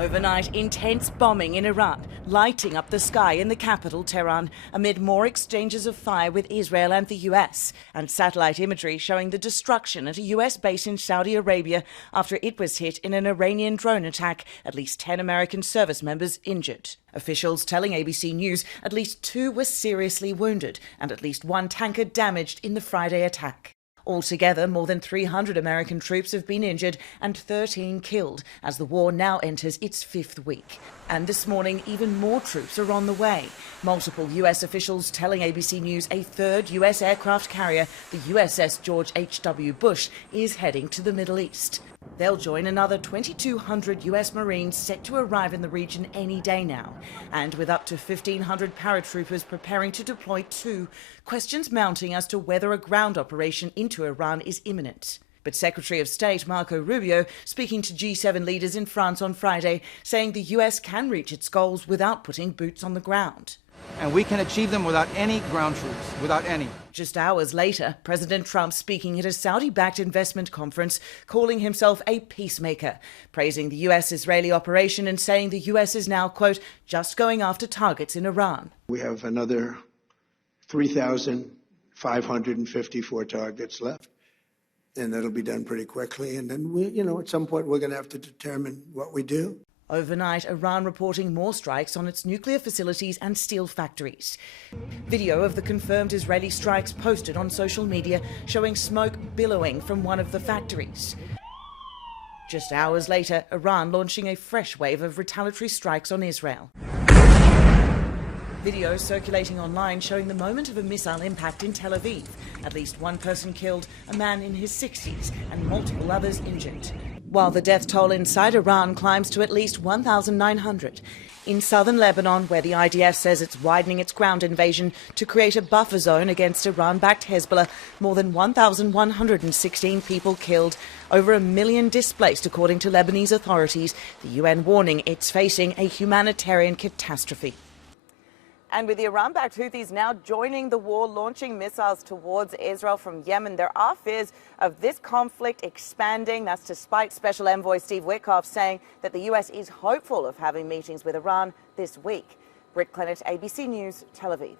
Overnight, intense bombing in Iran, lighting up the sky in the capital, Tehran, amid more exchanges of fire with Israel and the US, and satellite imagery showing the destruction at a US base in Saudi Arabia after it was hit in an Iranian drone attack, at least 10 American service members injured. Officials telling ABC News at least 2 were seriously wounded and at least 1 tanker damaged in the Friday attack. Altogether, more than 300 American troops have been injured and 13 killed as the war now enters its 5th week. And this morning, even more troops are on the way. Multiple US officials telling ABC News a 3rd US aircraft carrier, the USS George H.W. Bush, is heading to the Middle East. They'll join another 2,200 US Marines set to arrive in the region any day now. And with up to 1,500 paratroopers preparing to deploy too, questions mounting as to whether a ground operation into Iran is imminent. But Secretary of State Marco Rubio speaking to G7 leaders in France on Friday, saying the US can reach its goals without putting boots on the ground. And we can achieve them without any ground troops, without any. Just hours later, President Trump speaking at a Saudi-backed investment conference, calling himself a peacemaker, praising the US-Israeli operation and saying the US is now, quote, just going after targets in Iran. We have another 3,554 targets left, and that'll be done pretty quickly. And then, at some point, we're going to have to determine what we do. Overnight, Iran reporting more strikes on its nuclear facilities and steel factories. Video of the confirmed Israeli strikes posted on social media showing smoke billowing from one of the factories. Just hours later, Iran launching a fresh wave of retaliatory strikes on Israel. Video circulating online showing the moment of a missile impact in Tel Aviv. At least 1 person killed, a man in his 60s, and multiple others injured. While the death toll inside Iran climbs to at least 1,900. In southern Lebanon, where the IDF says it's widening its ground invasion to create a buffer zone against Iran-backed Hezbollah, more than 1,116 people killed, over 1 million displaced according to Lebanese authorities, the UN warning it's facing a humanitarian catastrophe. And with the Iran-backed Houthis now joining the war, launching missiles towards Israel from Yemen, there are fears of this conflict expanding. That's despite Special Envoy Steve Witkoff saying that the US is hopeful of having meetings with Iran this week. Britt Clennett, ABC News, Tel Aviv.